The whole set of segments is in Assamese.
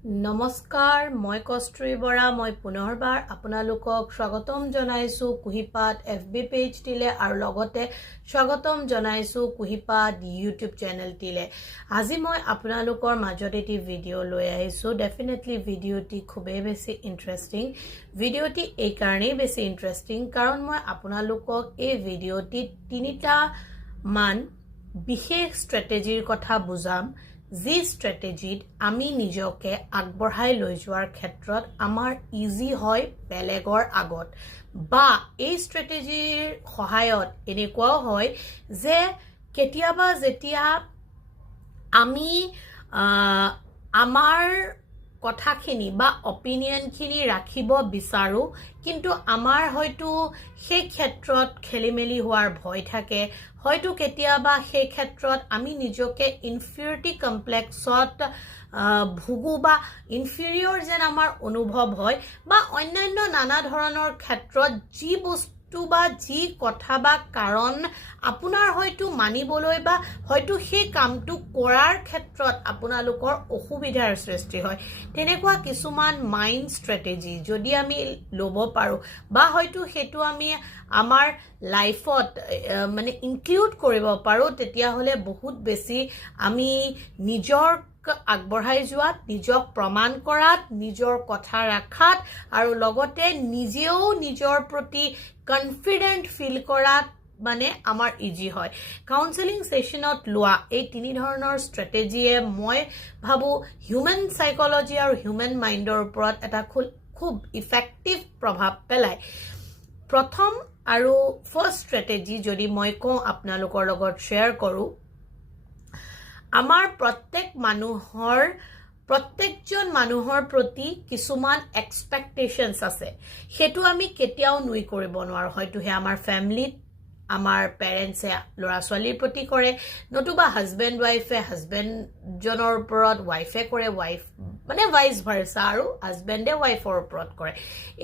নমস্কাৰ মই কষ্ট্ৰী বৰা মই পুনৰবাৰ আপোনালোকক স্বাগতম জনাইছো কুহিপাত FB পেজ টিলে আৰু লগতে স্বাগতম জনাইছো কুহিপাত YouTube চেনেল টিলে আজি মই আপোনালোকৰ মাজত এটি ভিডিও লৈ আহিছো ডেফিনেটলি ভিডিওটি খুবেই বেছি ইন্টাৰেষ্টিং ভিডিওটি এই কাৰণেই বেছি ইন্টাৰেষ্টিং কাৰণ মই আপোনালোকক এই ভিডিওটি তিনিটা মান বিশেষ ষ্ট্ৰেটেজিৰ কথা বুজাম যি ষ্ট্ৰেটেজিত আমি নিজকে আগবঢ়াই লৈ যোৱাৰ ক্ষেত্ৰত আমাৰ ইজি হয় বেলেগৰ আগত বা এই ষ্ট্ৰেটেজিৰ সহায়ত এনেকুৱাও হয় যে কেতিয়াবা যেতিয়া আমি আমাৰ কথাখিনি বা অপিনিয়নখিনি ৰাখিব বিচাৰো কিন্তু আমাৰ হয়তো সেই ক্ষেত্ৰত খেলিমেলি হোৱাৰ ভয় থাকে হয়তো কেতিয়াবা সেই ক্ষেত্ৰত আমি নিজকে ইনফিৰিয়ৰিটি কমপ্লেক্সত ভুগু বা ইনফিৰিয়ৰ যেন আমাৰ অনুভৱ হয় বা অন্যান্য নানা ধৰণৰ ক্ষেত্ৰত যি বস্তু বা যি কথা বা কাৰণ আপোনাৰ হয়তো মানিবলৈ বা হয়তো সেই কামটো কৰাৰ ক্ষেত্ৰত আপোনালোকৰ অসুবিধাৰ সৃষ্টি হয় তেনেকুৱা কিছুমান মাইন্ড ষ্ট্ৰেটেজি যদি আমি ল'ব পাৰো বা হয়তো হেতু আমি আমাৰ লাইফত মানে ইনক্লুড কৰিব পাৰো তেতিয়া হলে বহুত বেছি আমি নিজৰ আগবঢ়াই যোৱাত নিজক প্ৰমাণ কৰাত নিজৰ কথা ৰাখাত আৰু লগতে নিজেও নিজৰ প্ৰতি কনফিডেন্ট ফিল কৰাত মানে আমাৰ ইজি হয় কাউন্সেলিং সেশনত লোৱা এই তিনি ধৰণৰ ষ্ট্ৰেটেজিয়ে মই ভাবো হিউম্যান সাইকোলজি আৰু হিউম্যান মাইন্ডৰ ওপৰত এটা খুব ইফেক্টিভ প্ৰভাৱ পেলায় প্ৰথম আৰু ফাৰ্স্ট ষ্ট্ৰেটেজি যদি মই কওঁ আপোনালোকৰ লগত শেয়াৰ কৰো আমাৰ প্ৰত্যেকজন মানুহৰ প্ৰতি কিছুমান এক্সপেক্টেশনস আছে হেতু আমি কেতিয়াও নুই কৰিব নোৱাৰো হয়তো হে আমাৰ ফ্যামিলিত আমাৰ পেৰেন্টছে লৰা ছোৱালীৰ প্ৰতি কৰে নতুবা হাজবেন্ড ওয়াইফে হাজবেন্ড জনৰ ওপৰত ওয়াইফে কৰে ওয়াইফ মানে ভাইস ভাৰ্সা আৰু হাজবেন্ডে ওয়াইফৰ ওপৰত কৰে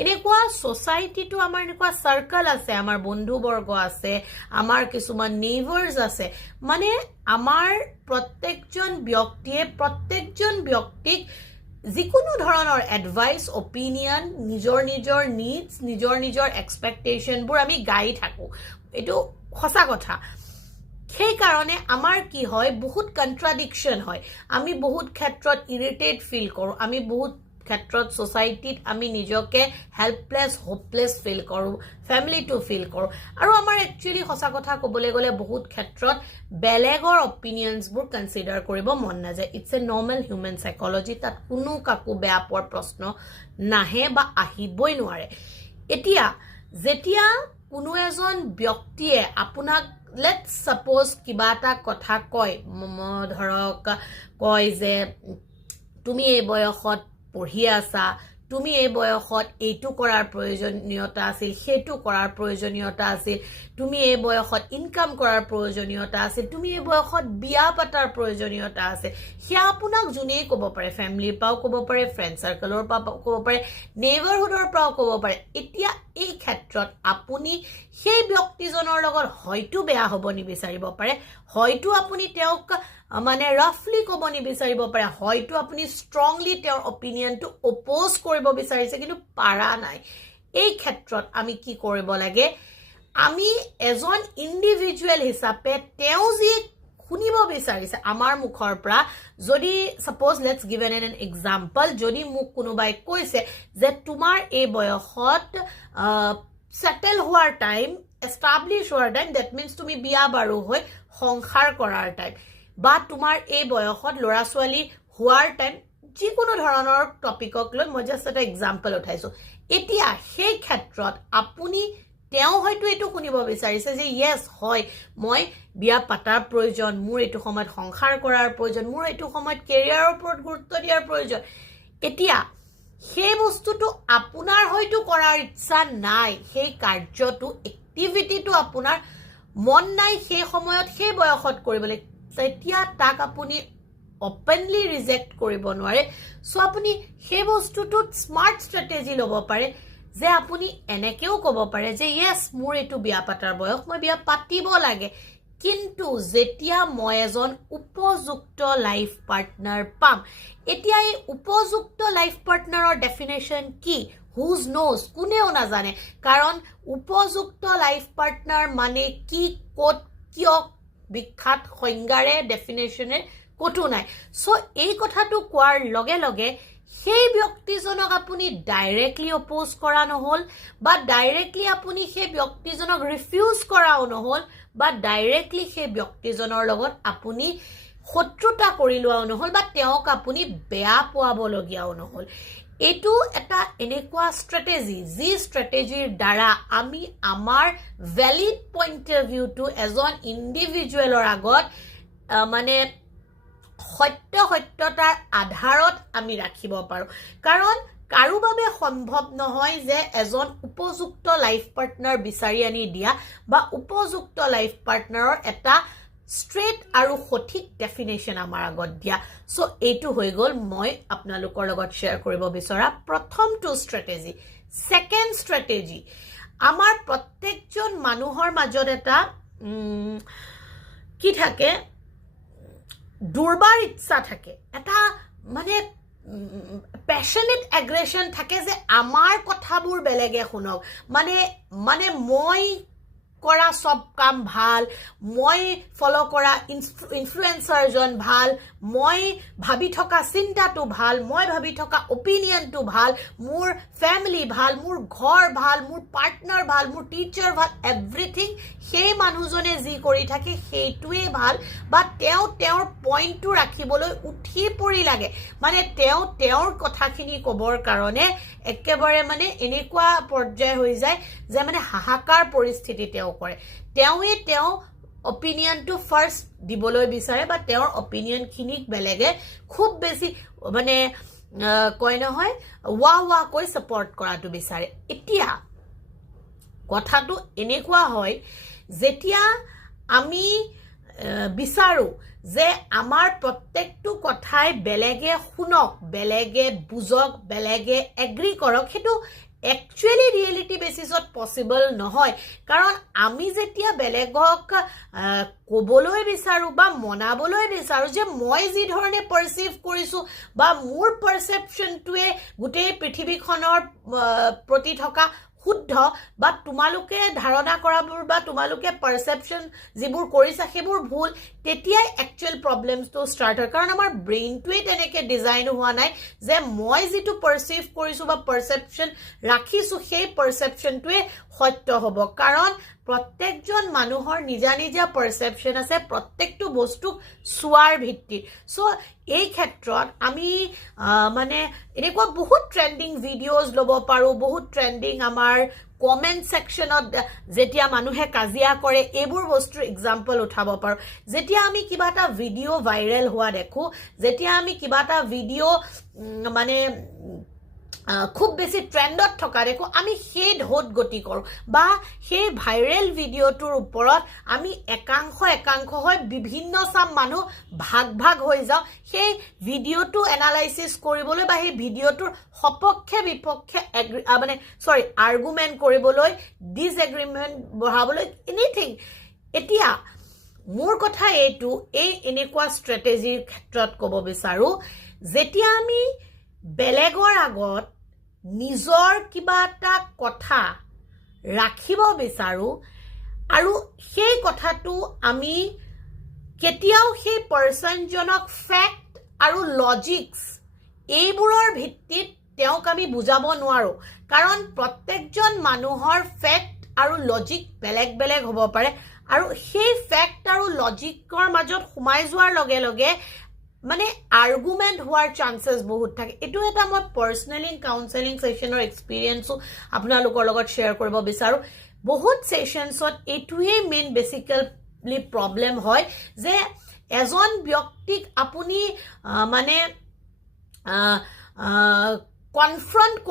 এনেকুৱা সোসাইটিটো আমাৰ এনেকুৱা সাৰ্কেল আছে আমাৰ বন্ধু বৰ্গ আছে আমাৰ কিছুমান নেইবাৰ্স আছে মানে আমাৰ প্ৰত্যেকজন ব্যক্তিক যিকোনো ধৰণৰ এডভাইস অপিনিয়ন নিজৰ নিডস নিজৰ এক্সপেক্টেশন বোৰ আমি গাই থাকো এটো সঁচা কথা সেই কাৰণে আমাৰ কি হয় বহুত কন্ট্ৰাডিকশন হয় আমি বহুত ক্ষেত্ৰত ইৰিটেট ফিল কৰো আমি বহুত ক্ষেত্ৰত সোসাইটিত আমি নিজকে হেল্পলেস হোপলেস ফিল কৰো ফ্যামিলি টু ফিল কৰো আৰু আমাৰ একচুয়ালি সঁচা কথা ক'বলৈ গলে বহুত ক্ষেত্ৰত বেলেগৰ অপিনিয়নস বোৰ কনসিডাৰ কৰিব মন নাযায় it's a normal human psychology তাত কোনো কাকো বেয়া পোৱাৰ প্ৰশ্ন নাহে বা আহিবই নোৱাৰে এতিয়া যেতিয়া কোনো এজন ব্যক্তিয়ে আপোনাক লেটস সাপোজ কিবা এটা কথা কয় ধৰক কয় যে তুমি এই বয়সত পঢ়ি আছা তুমি এই বয়সত এইটো কৰাৰ প্ৰয়োজনীয়তা আছিল হেতু কৰাৰ প্ৰয়োজনীয়তা আছিল তুমি এই বয়সত ইনকাম কৰাৰ প্ৰয়োজনীয়তা আছিল তুমি এই বয়সত বিয়া পাতাৰ প্ৰয়োজনীয়তা আছে হিয়া আপোনাক জুনেই ক'ব পাৰে ফ্যামিলিৰ পাও ক'ব পাৰে ফ্ৰেন্ড সাৰ্কেলৰ পাও ক'ব পাৰে নেইবাৰহুডৰ পাও ক'ব পাৰে এতিয়া এই ক্ষেত্ৰত আপুনি সেই ব্যক্তিজনৰ লগত হয়তো বেয়া হ'ব নিবিচাৰিব পাৰে হয়তো আপুনি তেওঁক মানে ৰাফলি ক'ব নিবিচাৰিব পাৰে হয়তো আপুনি ষ্ট্ৰংলি তেওঁৰ অপিনিয়নটো অপোজ কৰিব বিচাৰিছে কিন্তু পাৰা নাই এই ক্ষেত্ৰত আমি কি কৰিব লাগে আমি এজন ইন্ডিভিজুৱেল হিচাপে তেওঁ যি শুনিব বিচাৰিছে আমাৰ মুখৰ পৰা যদি suppose let's give an example যদি মোক কোনোবাই কৈছে যে তোমাৰ এই বয়সত সেটেল হোৱাৰ টাইম এস্টাবলিশ হোৱাৰ টাইম দ্যাট মিন্স তুমি বিয়া বাৰু হৈ সংসাৰ কৰাৰ টাইম বা তোমাৰ এই বয়সত লৰা ছোৱালী হোৱাৰ টাইম যিকোনো ধৰণৰ টপিকক লৈ মই জাস্ট এটা এক্সাম্পল উঠাইছো এতিয়া সেই ক্ষেত্ৰত আপুনি তেওঁ হয়তো এটো শুনিব বিচাৰিছে যে ইয়েস হয় মই বিয়া পাতাৰ প্ৰয়োজন মোৰ এটো সময়ত সংসাৰ কৰাৰ প্ৰয়োজন মোৰ এটো সময়ত কেৰিয়াৰৰ ওপৰত গুৰুত্ব দিয়াৰ প্ৰয়োজন এতিয়া সেই বস্তুটো আপোনাৰ হয়তো কৰাৰ ইচ্ছা নাই সেই কাৰ্যটো এক্টিভিটিটো আপোনাৰ মন নাই সেই সময়ত সেই বয়সত কৰিবলৈ তেতিয়া তাক আপুনি openly reject কৰিব নোৱাৰে সো আপুনি সেই বস্তুটোত স্মাৰ্ট ষ্ট্ৰেটেজি ল'ব পাৰে যে আপুনি এনেকেও ক'ব পাৰে যে ইয়েস মোৰ এটো বিয়া পাতাৰ বয়স মই বিয়া পাতিব লাগে কিন্তু যেতিয়া মই এজন উপযুক্ত লাইফ পাৰ্টনাৰ পাম এতিয়া এই উপযুক্ত লাইফ পাৰ্টনাৰৰ ডেফিনেশ্যন কি হুজ নোজ কোনেও নাজানে কাৰণ উপযুক্ত লাইফ পাৰ্টনাৰ মানে কি ক'ত কিয় বিখ্যাত সংজ্ঞাৰে ডেফিনেশ্যনে ক'তো নাই সো এই কথাটো কোৱাৰ লগে লগে সেই ব্যক্তিজনক আপুনি ডাইৰেক্টলি অপোজ কৰা নহল বা ডাইৰেক্টলি আপুনি সেই ব্যক্তিজনক ৰিফিউজ কৰাও নহল বা ডাইৰেক্টলি সেই ব্যক্তিজনৰ লগত আপুনি শত্ৰুতা কৰি লোৱাও নহল বা তেওঁক আপুনি বেয়া পোৱাবলগীয়াও নহল এইটো এটা এনেকুৱা ষ্ট্ৰেটেজি যি ষ্ট্ৰেটেজিৰ দ্বাৰা আমি আমাৰ ভ্যালিড পইণ্ট অফ ভিউটো এজন ইণ্ডিভিজুৱেলৰ আগত মানে সত্যতাৰ আধাৰত আমি ৰাখিব পাৰোঁ কাৰণ কাৰো বাবে সম্ভৱ নহয় যে এজন উপযুক্ত লাইফ পাৰ্টনাৰ বিচাৰি আনি দিয়া বা উপযুক্ত লাইফ পাৰ্টনাৰৰ এটা স্ট্ৰেট আৰু সঠিক ডেফিনেশ্যন আমাৰ আগত দিয়া সো এইটো হৈ গ'ল মই আপোনালোকৰ লগত শ্বেয়াৰ কৰিব বিচৰা প্ৰথমটো ষ্ট্ৰেটেজি সেকেন্ড ষ্ট্ৰেটেজি আমাৰ প্ৰত্যেকজন মানুহৰ মাজত এটা কি থাকে দুৰ্বাৰ ইচ্ছা থাকে এটা মানে প্যাশনেট এগ্ৰেশন থাকে যে আমাৰ কথাবোৰ বেলেগে শুনক মানে মই কৰা সব কাম ভাল মই ফলো কৰা ইনফ্লুয়েন্সাৰজন ভাল মই ভাবি থকা চিন্তাটো ভাল মই ভাবি থকা অপিনিয়নটো ভাল মোৰ ফ্যামিলি ভাল মোৰ ঘৰ ভাল মোৰ পাৰ্টনাৰ ভাল মোৰ টিচাৰ ভাল এভৰিথিং সেই মানুহজনে যি কৰি থাকে সেইটোৱে ভাল বা তেওঁৰ পইণ্টটো ৰাখিবলৈ উঠি পৰি লাগে মানে তেওঁৰ কথাখিনি ক'বৰ কাৰণে একেবাৰে মানে এনেকুৱা পৰ্যায় হৈ যায় যে মানে হাহাকাৰ পৰিস্থিতি তেওঁ কৰে তেওঁ অপিনিয়নটো ফাৰ্ষ্ট দিবলৈ বিচাৰে বা তেওঁৰ অপিনিয়নখিনিক বেলেগে খুব বেছি মানে কয় নহয় ৱা কৈ সাপোৰ্ট কৰাটো বিচাৰে এতিয়া কথাটো এনেকুৱা হয় যেতিয়া আমি বিচাৰো যে আমাৰ প্ৰত্যেকটো কথাই বেলেগে শুনক বেলেগে বুজক বেলেগে এগ্ৰি কৰক হেতু একচুয়ালি ৰিয়েলিটি বেসিছত পসিবল নহয় কাৰণ আমি যেতিয়া বেলেগক ক'বলৈ বিচাৰো বা মনাবলৈ বিচাৰো যে মই যি ধৰণে পাৰসিভ কৰিছো বা মোৰ পাৰসেপশনটোৱে গোটেই পৃথিৱীখনৰ প্ৰতি থকা শুদ্ধ বা তোমালোকে ধাৰণা কৰাবোৰ বা তোমালোকে পাৰসেপশন যিবোৰ কৰিছা সেইবোৰ ভুল তেতিয়াই একচুয়াল প্ৰবলেমটো ষ্টাৰ্ট হয় কাৰণ আমাৰ ব্ৰেইনটোৱে তেনেকে ডিজাইন হোৱা নাই যে মই যেটো পাৰসিভ কৰিছো বা পাৰসেপশন ৰাখিছো সেই পাৰসেপশনটোৱে সত্য হ'ব কাৰণ প্ৰত্যেকজন মানুহৰ নিজা নিজা পাৰসেপশন আছে প্ৰত্যেকটো বস্তু সোৱাৰ ভিত্তিত সো এই ক্ষেত্ৰত আমি মানে এনেকুৱা বহুত ট্ৰেন্ডিং ভিডিওজ ল'ব পাৰো বহুত ট্ৰেন্ডিং আমাৰ কমেন্ট সেকশনত যেতিয়া মানুহে কাজিয়া কৰে এইবোৰ বস্তুৰ এক্সাম্পল উঠাব পাৰো যেতিয়া আমি কিবা এটা ভিডিও ভাইৰেল হোৱা দেখো যেতিয়া আমি কিবা এটা ভিডিও মানে খুব বেছি ট্ৰেন্ডত থকা দেখো আমি সেই ঢোত গতি কৰো বা সেই ভাইৰেল ভিডিওটোৰ ওপৰত আমি একাংশ হয় বিভিন্ন সাম মানুহ ভাগ হৈ যাও সেই ভিডিওটো এনালাইসিস কৰিবলৈ বা সেই ভিডিওটোৰ সপক্ষে বিপক্ষে মানে আৰ্গুমেন্ট কৰিবলৈ ডিসএগ্ৰিমেন্ট বঢ়াবলৈ এনিথিং এতিয়া মোৰ কথা এইটো এই এনেকুৱা ষ্ট্ৰেটেজিৰ ক্ষেত্ৰত ক'ব বিচাৰো যেতিয়া আমি বেলেগৰ আগত নিজৰ কিবা এটা কথা ৰাখিব বিচাৰো আৰু সেই কথাটো আমি কেতিয়াও সেই পাৰ্সনজনক ফ্যাক্ট আৰু লজিক্স এইবোৰৰ ভিত্তিত তেওঁক আমি বুজাব নোৱাৰো কাৰণ প্ৰত্যেকজন মানুহৰ ফ্যাক্ট আৰু লজিক বেলেগ হ'ব পাৰে আৰু সেই ফ্যাক্ট আৰু লজিকৰ মাজত সোমাই যোৱাৰ লগে লগে মানে আৰ্গুমেন্ট হোৱাৰ চান্সেস বহুত থাকে এটো এটা মই পাৰ্সোনালি কাউন্সেলিং সেশনৰ এক্সপেৰিয়েন্সও আপোনালোকৰ লগত শেয়াৰ কৰিব বিচাৰো বহুত সেশনছত এটোৱে মেইন বেসিক্যালি প্ৰবলেম হয় যে এজন ব্যক্তিক আপুনি মানে কনফ্ৰন্ট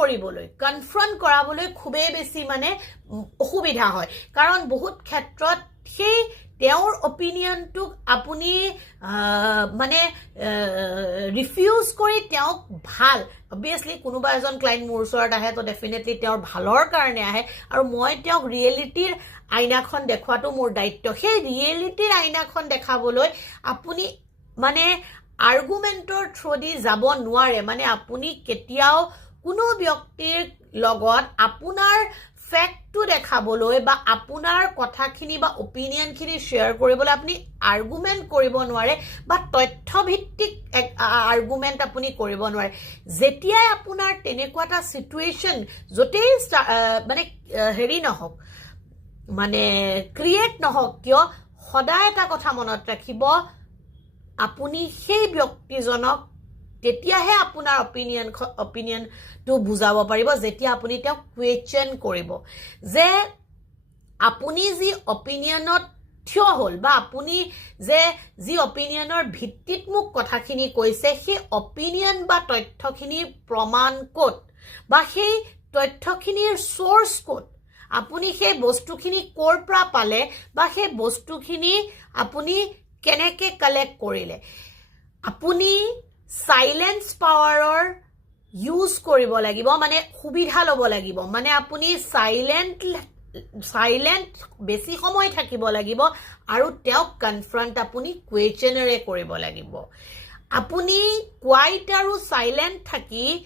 কৰাবলৈ খুবেই বেছি মানে অসুবিধা হয় কাৰণ বহুত ক্ষেত্ৰত সেই তেওঁৰ অপিনিয়নটোক আপুনি মানে ৰিফিউজ কৰি তেওঁক ভাল অবভিয়াছলি কোনোবা এজন ক্লাইণ্ট মোৰ ওচৰত আহে তো ডেফিনেটলি তেওঁৰ ভালৰ কাৰণে আহে আৰু মই তেওঁক ৰিয়েলিটিৰ আইনাখন দেখুৱাটো মোৰ দায়িত্ব সেই ৰিয়েলিটিৰ আইনাখন দেখাবলৈ আপুনি মানে আৰ্গুমেণ্টৰ থ্ৰুদি যাব নোৱাৰে মানে আপুনি কেতিয়াও কোনো ব্যক্তিৰ লগত আপোনাৰ ফেক্টটো দেখাবলৈ বা আপোনাৰ কথাখিনি বা অপিনিয়নখিনি শ্বেয়াৰ কৰিবলৈ আপুনি আৰ্গুমেণ্ট কৰিব নোৱাৰে বা তথ্যভিত্তিক আৰ্গুমেণ্ট আপুনি কৰিব নোৱাৰে যেতিয়াই আপোনাৰ তেনেকুৱা এটা চিটুৱেশ্যন য'তেই মানে হেৰি নহওক মানে ক্ৰিয়েট নহওক কিয় সদায় এটা কথা মনত ৰাখিব আপুনি সেই ব্যক্তিজনক তেতিয়াহে আপোনাৰ অপিনিয়নটো বুজাব পাৰিব যেতিয়া আপুনি তেওঁক কুৱেশ্যন কৰিব যে আপুনি যি অপিনিয়নত থিয় হ'ল বা আপুনি যে যি অপিনিয়নৰ ভিত্তিত মোক কথাখিনি কৈছে সেই অপিনিয়ন বা তথ্যখিনিৰ প্ৰমাণ ক'ত বা সেই তথ্যখিনিৰ চ'ৰ্চ ক'ত আপুনি সেই বস্তুখিনি ক'ৰ পৰা পালে বা সেই বস্তুখিনি আপুনি কেনেকৈ কালেক্ট কৰিলে আপুনি সাইলেন্স পাৱাৰৰ ইউজ কৰিব লাগিব মানে সুবিধা ল'ব লাগিব মানে আপুনি সাইলেন্ট বেছি সময় থাকিব লাগিব আৰু তেওঁক কনফ্ৰণ্ট আপুনি কুৱেশ্যনেৰে কৰিব লাগিব আপুনি কোৱাইট আৰু সাইলেন্ট থাকি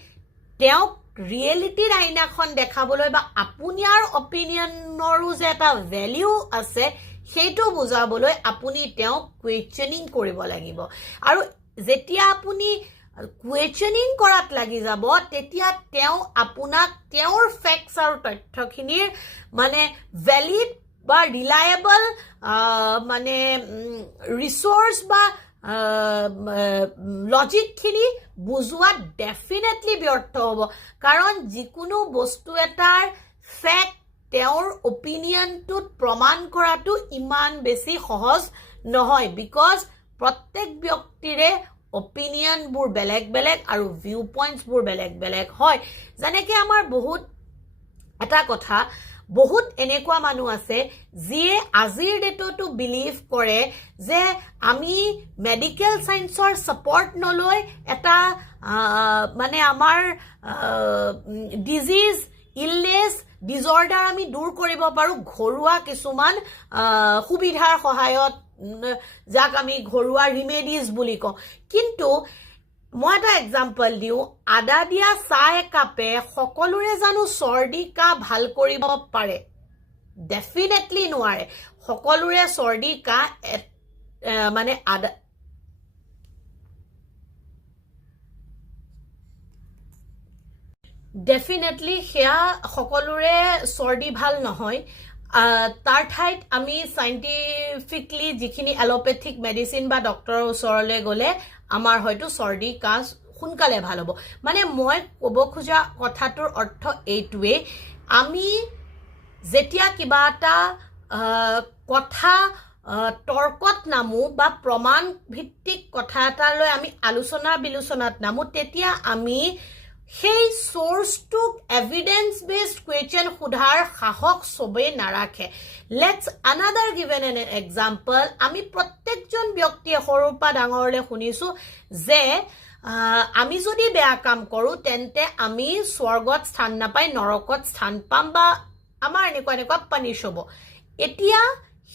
তেওঁক ৰিয়েলিটিৰ আইনাখন দেখাবলৈ বা আপোনাৰ অপিনিয়নৰো যে এটা ভেলিউ আছে সেইটো বুজাবলৈ আপুনি তেওঁক কুৱেশ্যনিং কৰিব লাগিব আৰু যেতিয়া আপুনি কুৱেশ্যনিং কৰাত লাগি যাব তেতিয়া তেওঁ আপোনাক তেওঁৰ ফেক্টছ আৰু তথ্যখিনিৰ মানে ভেলিড বা ৰিলায়েবল মানে ৰিচোৰ্চ বা লজিকখিনি বুজোৱাত ডেফিনেটলি ব্যৰ্থ হ'ব কাৰণ যিকোনো বস্তু এটাৰ ফেক্ট তেওঁৰ অপিনিয়নটোত প্ৰমাণ কৰাটো ইমান বেছি সহজ নহয় বিকজ প্ৰত্যেক ব্যক্তিৰে অপিনিয়নবোৰ বেলেগ বেলেগ আৰু ভিউ পইণ্টছবোৰ বেলেগ বেলেগ হয় যেনেকৈ আমাৰ এটা কথা বহুত এনেকুৱা মানুহ আছে যিয়ে আজিৰ ডেটতো বিলিভ কৰে যে আমি মেডিকেল সায়েন্সৰ সাপোৰ্ট নলৈ এটা মানে আমাৰ ডিজিজ ইলনেছ ডিজৰ্ডাৰ আমি দূৰ কৰিব পাৰোঁ ঘৰুৱা কিছুমান সুবিধাৰ সহায়ত যাক আমি ঘৰুৱা ৰিমেডিজ বুলি কওঁ কিন্তু মই এটা এক্সাম্পল দিওঁ আদা দিয়া চাহ একাপে সকলোৰে জানো চৰ্দি কাহ ভাল কৰিব পাৰে ডেফিনেটলি নোৱাৰে সকলোৰে চৰ্দি কাহ মানে আদা ডেফিনেটলি সেয়া সকলোৰে চৰ্দি ভাল নহয় তাৰ ঠাইত আমি সাইণ্টিফিকলি যিখিনি এলোপেথিক মেডিচিন বা ডক্টৰৰ ওচৰলৈ গ'লে আমাৰ হয়তো চৰ্দি কাহ সোনকালে ভাল হ'ব মানে মই ক'ব খোজা কথাটোৰ অৰ্থ এইটোৱে আমি যেতিয়া কিবা এটা কথা তৰ্কত নামো বা প্ৰমাণ ভিত্তিক কথা এটালৈ আমি আলোচনা বিলোচনাত নামো তেতিয়া আমি সেই সোৰ্সটোক এভিডেন্স বেসড কুৱেশ্যন সোধাৰ সাহস সবে নাৰাখে let's another given an example আমি প্ৰত্যেকজন ব্যক্তিয়ে সৰুৰ পৰা ডাঙৰলৈ শুনিছো যে আমি যদি বেয়া কাম কৰোঁ তেন্তে আমি স্বৰ্গত স্থান নাপাই নৰকত স্থান পাম বা আমাৰ এনেকুৱা পানিছ হ'ব এতিয়া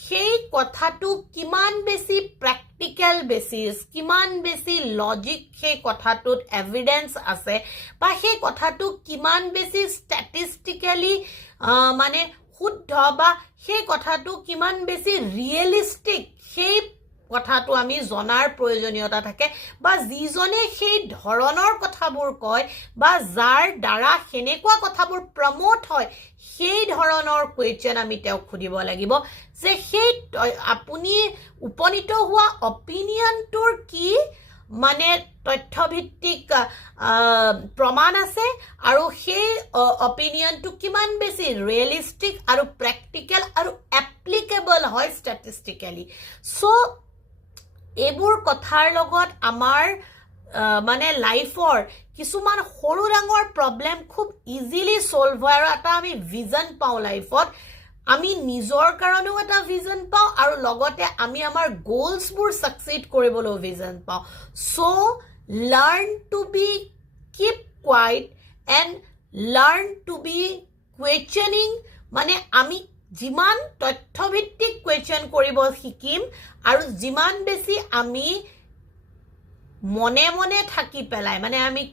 সেই কথাটো কিমান বেছি প্ৰেক্টিকেল বেচিছ কিমান বেছি লজিক সেই কথাটোত এভিডেন্স আছে বা সেই কথাটো কিমান বেছি ষ্টেটিষ্টিকেলি মানে শুদ্ধ বা সেই কথাটো কিমান বেছি ৰিয়েলিষ্টিক সেই কথাটো আমি জনাৰ প্ৰয়োজনীয়তা থাকে বা যিজনে সেই ধৰণৰ কথাবোৰ কয় বা যাৰ দ্বাৰা সেনেকুৱা কথাবোৰ প্ৰমোট হয় সেই ধৰণৰ কুৱেশ্যন আমি তেওঁক সুধিব লাগিব যে সেই আপুনি উপনীত হোৱা অপিনিয়নটোৰ কি মানে তথ্যভিত্তিক প্ৰমাণ আছে আৰু সেই অপিনিয়নটো কিমান বেছি ৰিয়েলিষ্টিক আৰু প্ৰেক্টিকেল আৰু এপ্লিকেবল হয় ষ্টেটিষ্টিকেলি সো এইবোৰ কথাৰ লগত আমাৰ মানে লাইফৰ কিছুমান সৰু ডাঙৰ প্ৰব্লেম খুব ইজিলি সলভ হয় আৰু এটা আমি ভিজন পাওঁ লাইফত আমি নিজৰ কাৰণেও এটা ভিজন পাওঁ আৰু লগতে আমি আমাৰ গোলছবোৰ সাকসিড কৰিবলৈও ভিজন পাওঁ so learn to be keep quiet and learn to be questioning মানে আমি যিমান তথ্যভিত্তিক কুৱেশ্যন কৰিব শিকিম আৰু যিমান বেছি আমি মনে মনে থাকি পেলাই মানে আমি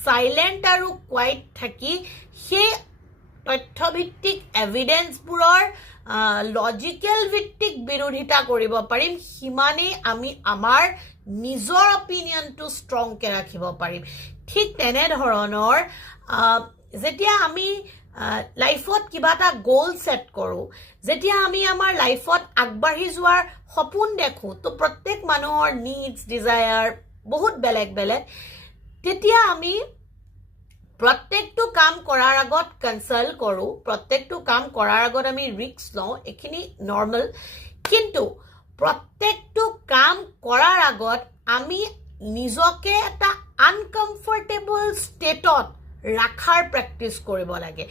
সাইলেন্ট আৰু কোৱাইট থাকি সেই তথ্যভিত্তিক এভিডেন্সবোৰৰ লজিক্যাল ভিত্তিক বিৰোধিতা কৰিব পাৰিম সিমানেই আমি আমাৰ নিজৰ অপিনিয়নটো ষ্ট্ৰংকে ৰাখিব পাৰিম ঠিক তেনে ধৰণৰ যেতিয়া আমি লাইফত কিবা এটা গোল সেট কৰোঁ যেতিয়া আমি আমাৰ লাইফত আগবাঢ়ি যোৱাৰ সপোন দেখো তো প্ৰত্যেক মানুহৰ নিডছ ডিজায়াৰ বহুত বেলেগ বেলেগ তেতিয়া আমি প্ৰত্যেকটো কাম কৰাৰ আগত কনসাল্ট কৰোঁ প্ৰত্যেকটো কাম কৰাৰ আগত আমি ৰিস্ক লওঁ এখিনি নৰ্মাল কিন্তু প্ৰত্যেকটো কাম কৰাৰ আগত আমি নিজকে এটা আনকমফৰ্টেবল ষ্টেটত ৰাখাৰ প্ৰেক্টিছ কৰিব লাগে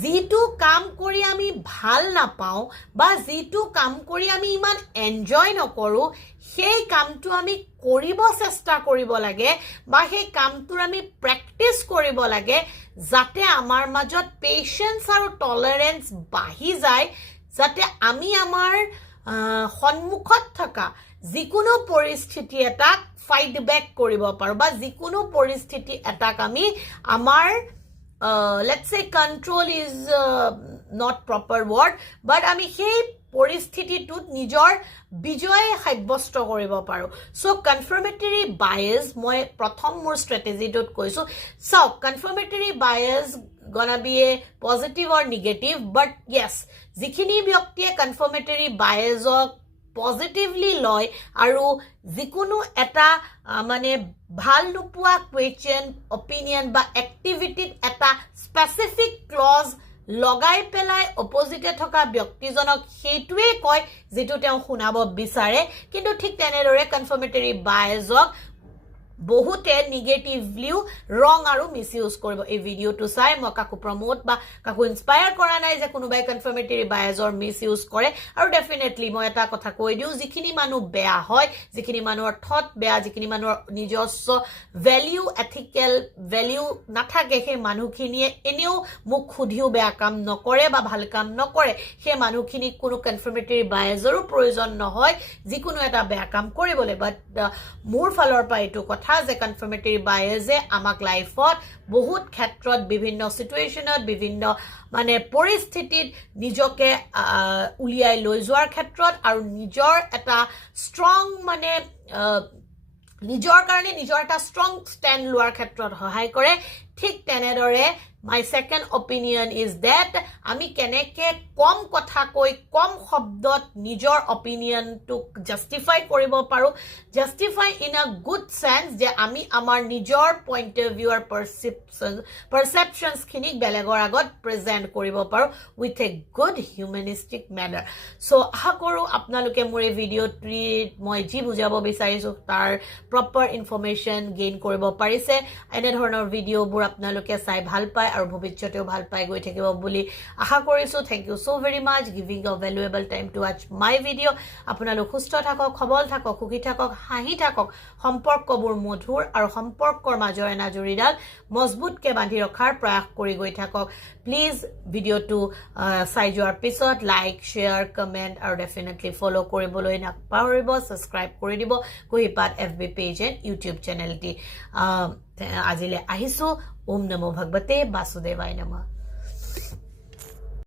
যিটো কাম কৰি আমি ভাল নাপাওঁ বা যিটো কাম কৰি আমি ইমান এনজয় নকৰোঁ সেই কামটো আমি কৰিব চেষ্টা কৰিব লাগে বা সেই কামটোৰ আমি প্ৰেক্টিছ কৰিব লাগে যাতে আমাৰ মাজত পেশেন্স আৰু টলাৰেন্স বাঢ়ি যায় যাতে আমি আমাৰ সন্মুখত থকা যিকোনো পৰিস্থিতি এটাক ফাইট বেক কৰিব পাৰো বা যিকোনো পৰিস্থিতি এটাক আমি আমাৰ let's say control is not proper word but আমি সেই পৰিস্থিতিটোত নিজৰ বিজয় সাব্যস্ত কৰিব পাৰো সো কনফাৰ্মেটৰী বায়াস মই প্ৰথম মোৰ ষ্ট্ৰেটেজিটোত কৈছো so confirmatory bias gonna be a positive or negative but yes যিখিনি ব্যক্তিয়ে কনফাৰ্মেটৰী বায়াসক পজিটিভলি লয় আৰু যিকোনো এটা মানে ভাল নোপোৱা কোৱেশ্চন অপিনিয়ন বা এক্টিভিটিত এটা স্পেসিফিক ক্লজ লগাই পেলাই অপোজিটে থকা ব্যক্তিজনক সেইটোৱে কয় যেটো তেওঁ শুনাব বিচাৰে কিন্তু ঠিক তেনেদৰে কনফাৰ্মেটৰী বায়াসক বহুতে নিগেটিভলিও ৰং আৰু মিসইউজ কৰিব এই ভিডিওটো চাই মই কাকো প্ৰমোট বা কাকো ইনস্পায়াৰ কৰা নাই যে কোনোবাই কনফাৰ্মেটৰী বায়াসৰ মিসইউজ কৰে আৰু ডেফিনেটলি মই এটা কথা কৈ দিও যিখিনি মানুহ বেয়া হয় যিখিনি মানুহৰ থট বেয়া যিখিনি মানুহৰ নিজস্ব ভ্যালু এথিক্যাল ভ্যালু নাথাকে সেই মানুহখিনিয়ে এনেও মুখ খুদিও বেয়া কাম নকৰে বা ভাল কাম নকৰে সেই মানুহখিনিক কোনো কনফাৰ্মেটৰী বায়াসৰো প্ৰয়োজন নহয় যিকোনো এটা বেয়া কাম কৰিবলৈ বাট মোৰ ফালৰ পৰা এইটো কথা যে কনফাৰ্মেটৰী বায়াসে আমাক লাইফত বহুত ক্ষেত্ৰত বিভিন্ন সিচুৱেশনত বিভিন্ন মানে পৰিস্থিতিত নিজকে উলিয়াই লৈ যোৱাৰ ক্ষেত্ৰত আৰু নিজৰ এটা ষ্ট্ৰং মানে নিজৰ কাৰণে নিজৰ এটা ষ্ট্ৰং ষ্টেণ্ড লোৱাৰ ক্ষেত্ৰত সহায় কৰে ঠিক তেনেদৰে my second opinion is that আমি কেনেকে কম কথা কৈ কম শব্দত নিজৰ opinion to justify কৰিব পাৰো justify in a good sense যে আমি আমাৰ নিজৰ point of view or perceptions খিনিক বেলেগৰ আগত present কৰিব পাৰো with a good humanistic manner so আশা কৰো আপোনালোকে মোৰ এই ভিডিওটি মই যি বুজাব বিচাৰিছো তাৰ proper information gain কৰিব পাৰিছে এনে ধৰণৰ ভিডিওবোৰ আপোনালোকে চাই ভাল পায় আৰু ভৱিষ্যতেও ভাল পাই গৈ থাকিব বুলি আশা কৰিছো thank you so very much giving a valuable time to watch my video আপোনালোক সুস্থ থাকক সবল থাকক সুখী থাকক হাঁহি থাকক সম্পৰ্কবোৰ মধুৰ আৰু সম্পৰ্কৰ মাজৰ এনাজৰিডাল মজবুতকে বান্ধি ৰখাৰ প্ৰয়াস কৰি গৈ থাকক প্লিজ ভিডিওটো চাই যোৱাৰ পিছত লাইক শেয়াৰ কমেন্ট আৰু ডেফিনেটলি ফলো কৰিবলৈ নাপাহৰিব সাবস্ক্ৰাইব কৰি দিব কুহিপাত এফবি পেজ এণ্ড ইউটিউব চেনেলটি আজিলে আহিছো ওম নমো ভগৱতে বাসুদেৱায় নমঃ